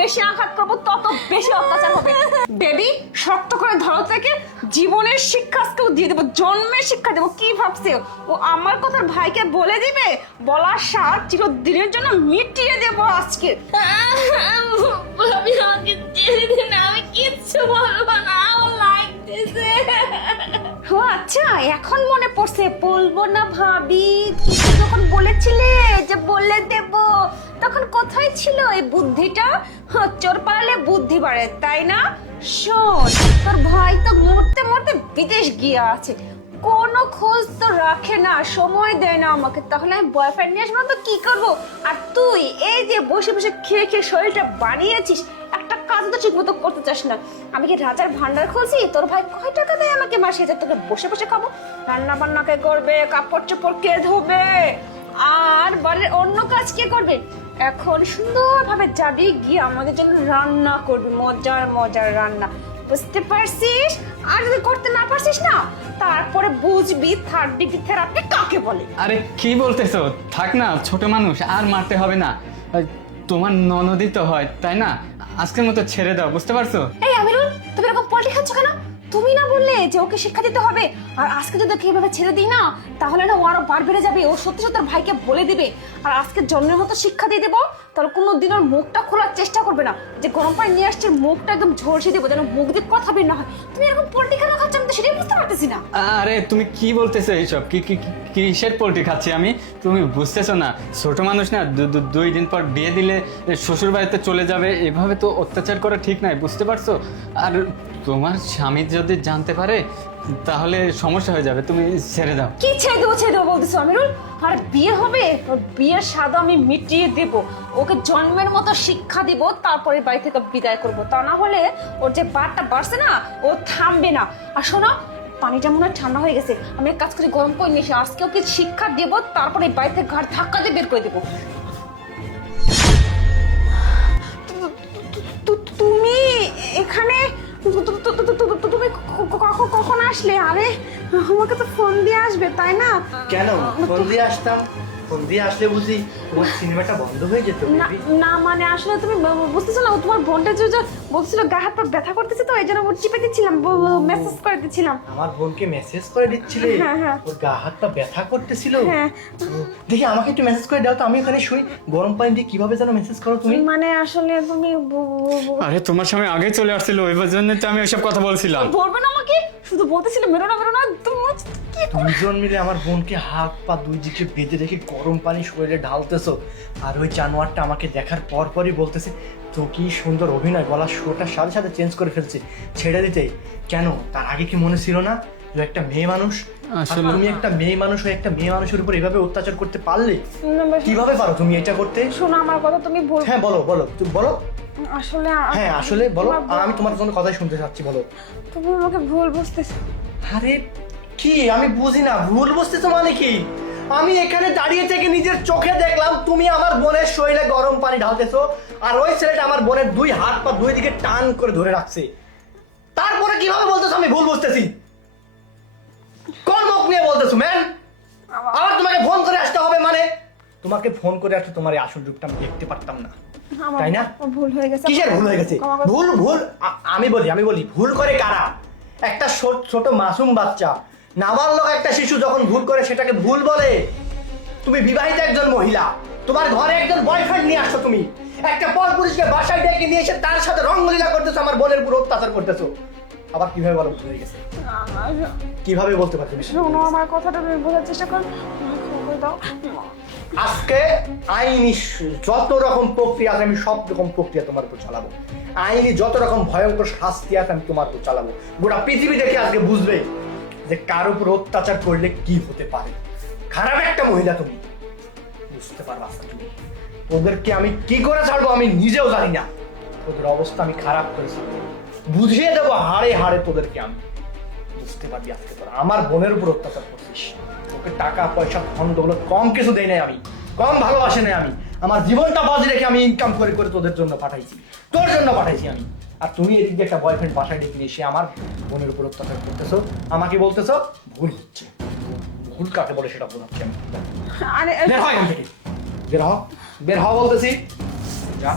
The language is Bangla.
বেশি আঘাত করবো তত বেশি অত্যাচার হবে। বেবি শক্ত করে ধরো থেকে জীবনের শিক্ষা আজকেও দিয়ে দেবো, জন্মের শিক্ষা দেবো। কি ভাবছে ও আমার কথার ভাইকে বলে দিবে? বলার সার চিরদিনের জন্য মিটিয়ে দেবো আজকে। ভাবি আমাকে ছেড়ে দিন, আমি কিচ্ছু বলবো না, আমার লাগতেছে। ও আচ্ছা, এখন মনে পড়ছে। বলবো না ভাবি, তুমি যখন বলেছিলে যে বলে দেব, তখন কোথায় ছিল এই বুদ্ধিটা? চোর পারলে বুদ্ধি বাড়ে, তাই না? শোন, তোর ভাই তো মরতে মরতে বিদেশ গিয়ে আছে, কোনো খোঁজ তো রাখে না, সময় দেয় না আমাকে। তাহলে আমি বয়ফ্রেন্ড নিয়ে আসবো তো কি করবো? আর তুই এই যে বসে বসে খেয়ে খেয়ে শরীরটা বানিয়েছিস, একটা কাজ তো ঠিক মতো করতে চাস না। আমি কি রাজার ভান্ডার খুলছি? তোর ভাই কয় টাকা দেয় আমাকে মাসে যে তোকে বসে বসে খাবো? রান্না বান্না কে করবে? কাপড় চোপড় কে ধোবে? আর বাড়ির অন্য কাজ কে করবে? এখন সুন্দরভাবে যাবি, গিয়ে আমাদের জন্য রান্না করবি, মজার মজার রান্না, বুঝতে পারছিস? আর যদি করতে না পারছিস না, তারপরে বুঝবি থার্ড ডিগ্রি থেরাপি কাকে বলে। আরে কি বলতেছো? থাক না, ছোট মানুষ, আর মারতে হবে না। তোমার ননদই তো হয়, তাই না? আজকের মতো ছেড়ে দাও, বুঝতে পারছো? এই আমিরুল, তুমি এরকম পল্টি খাচ্ছ কেন? তুমি না বললে যে ওকে শিক্ষা দিতে হবে? আর আজকে যদি ওকে এইভাবে ছেড়ে দিই না, তাহলে না ও আরো বার বেড়ে যাবে। ও সত্যি সত্যি ওর ভাইকে বলে দিবে। আর আজকে জন্মের মতো শিক্ষা দিয়ে দেবো, তাহলে কোনোদিন ওর মুখটা খোলার চেষ্টা করবে না। যে গরম পানি নিয়ে আসছে, মুখটা একদম ঝলসে দেবো, যেন মুখ দিয়ে কথা বের না হয়। তুমি এরকম পল্টি কেন খাচ্ছ? আমি তো সেটাই বুঝতে পারতেছি না। আরে তুমি কি বলতেছো এইসব? কিসের পোল্ট্রি খাচ্ছি আমি? তুমি বুঝতেছো না, ছোট মানুষ না, 2 দিন পর বিয়ে দিলে শ্বশুর বাড়িতে চলে যাবে। এভাবে তো অত্যাচার করা ঠিক নাই, বুঝতে পারছো? আর তোমার স্বামী যদি জানতে পারে তাহলে সমস্যা হয়ে যাবে। তুমি ছেড়ে দাও। কি ছেড়ে দেবো বলতেছো আমিরুল? আর বিয়ে হবে, ওর বিয়ের স্বাদ আমি মিটিয়ে দেব। ওকে জন্মের মতো শিক্ষা দিব, তারপরে বাড়ি থেকে বিদায় করব। তা না হলে ওর যে বারটা বাড়ছে না, ও থামবে না। আর শোনো, পানিটা মনে হয় ঠান্ডা হয়ে গেছে, আমি এক কাজ করে গরম করে নিয়ে এসে আজকে ওকে শিক্ষা দেবো, তারপরে বাড়ি থেকে ঘাট ধাক্কা দিয়ে বের করে দেবো। তুমি এখানে তুমি কখন আসলে? আরে আমাকে তো ফোন দিয়ে আসবে, তাই না? কেন ফোন দিয়ে আসতাম? ফোন দিয়ে আসলে বুঝি তোমার সিনেমাটা বন্ধ হয়ে যেত? না না, মানে আসলে তুমি বুঝতেছো না, তোমার বোনটা যে বলছিল গা হাত পা ব্যথা করতেছে, তো এই জন্য ওর চিপে দিচ্ছিলাম, মেসেজ করে দিচ্ছিলাম। আমার বোনকে মেসেজ করে দিচ্ছিলে? হ্যাঁ, হ্যাঁ। ওর গা হাত পা ব্যথা করতেছিল? হ্যাঁ। দেখি আমাকে একটু মেসেজ করে দাও তো, আমি ওখানে শুই। গরম পানি দিয়ে কিভাবে যেন মেসেজ করো তুমি? মানে আসলে তুমি আরে তোমার স্বামী আগে চলে আসছিল, ওই জন্য তো আমি ওইসব কথা বলছিলাম। বলবে না আমাকে, শুধু বলতেছিল মেরো না মেরো না। তুমি কি দুজন মিলে আমার বোনকে হাত পা দুই দিকে বেঁধে রেখে গরম পানি শরীরে ঢালতেছো, আর ওই জানোয়ারটা আমাকে দেখার পরই বলতেছে তো কি সুন্দর অভিনয়, গলার সুরটার সাথে সাথে চেঞ্জ করে ফেলছে ছেড়ে দিতে। কেন তার আগে কি মনে ছিল না যে একটা মেয়ে মানুষ? আসলে তুমি একটা মেয়ে মানুষ হয়ে একটা মেয়ে মানুষের উপর এভাবে অত্যাচার করতে পারলে? কিভাবে পারো তুমি এটা করতে? শোনো আমার কথা, তুমি বল। হ্যাঁ বলো বলো, তুমি বলো। আসলে হ্যাঁ আসলে বলো, আমি তোমার কোনো কথাই শুনতে চাচ্ছি, বলো। তুমি আমাকে ভুল বুঝতেছো। আরে কি আমি বুঝি না, ভুল বুঝতেছো মানে কি? আমি এখানে দাঁড়িয়ে থেকে নিজের চোখে দেখলাম তুমি আমার বোনের শরীরে গরম পানি ঢালতেছো, আর ওই ছেলেটা আমার বোনের দুই হাত পা দুই দিকে টান করে ধরে রাখছে। তারপরে কিভাবে বলতেছো আমি ভুল বুঝতেছি? কোন মুখ নিয়ে বলতেছো ম্যান? আবার তোমাকে ফোন করে আসতে হবে মানে? তোমাকে ফোন করে আসলে তোমার এই আসল রূপটা আমি দেখতে পারতাম না, তাই না? ভুল হয়ে গেছে। কিসের ভুল হয়ে গেছে? ভুল ভুল আমি বলি ভুল করে কারা? একটা ছোট মাসুম বাচ্চা, নাবালক একটা শিশু যখন ভুল করে সেটাকে ভুল বলে? তুমি বিবাহিত একজন মহিলা, তোমার ঘরে একজন বয়ফ্রেন্ড নিয়ে আসছো, তুমি একটা পরপুরুষকে বাসায় ডেকে নিয়ে এসে তার সাথে রঙ্গলীলা করতেছো, আমার বোনের উপর অত্যাচার করতেছো। আবার কিভাবে বলো ভুল হয়ে গেছে? কিভাবে বলতে পারছো? শোনো আমার কথাটা তুমি বোঝার চেষ্টা করো, ক্ষমা করে দাও। আজকে আইনি যত রকম প্রক্রিয়া আছে আমি সব রকম প্রক্রিয়া তোমার উপর চালাবো। আইনি যত রকম ভয়ঙ্কর শাস্তি আছে আমি তোমার উপর চালাবো। গোটা পৃথিবী দেখে আজকে বুঝবে যে কার উপর অত্যাচার করলে কি হতে পারে। খারাপ একটা মহিলা তুমি, বুঝতে পারো আজকে তুমি। ওদেরকে আমি কি করে ছাড়বো আমি নিজেও জানি না। ওদের অবস্থা আমি খারাপ করেছি, বুঝিয়ে দেবো হাড়ে হাড়ে তোদেরকে আমি। বুঝতে পারবি আজকে তোরা আমার বোনের উপর অত্যাচার করছিস। ওকে টাকা পয়সা ফন্ডগুলো কম কিছু দেই নাই আমি, কম ভালোবাসে নাই আমি। আমার জীবনটা বাজি রেখে আমি ইনকাম করে করে তোদের জন্য পাঠাইছি, তোর জন্য পাঠাইছি আমি। আর তুমি এদিক দিয়ে একটা বয়ফ্রেন্ড বাসায় ডেকে নিয়ে এসে আমার বোনের উপর অত্যাচার করতেছো, আমাকে বলতেছো ভুল হচ্ছে। ভুল কাকে বলে সেটা বোঝাচ্ছি আমি। আরে বের হয় এখান থেকে, বের হ, বের হ বলতেছি। যা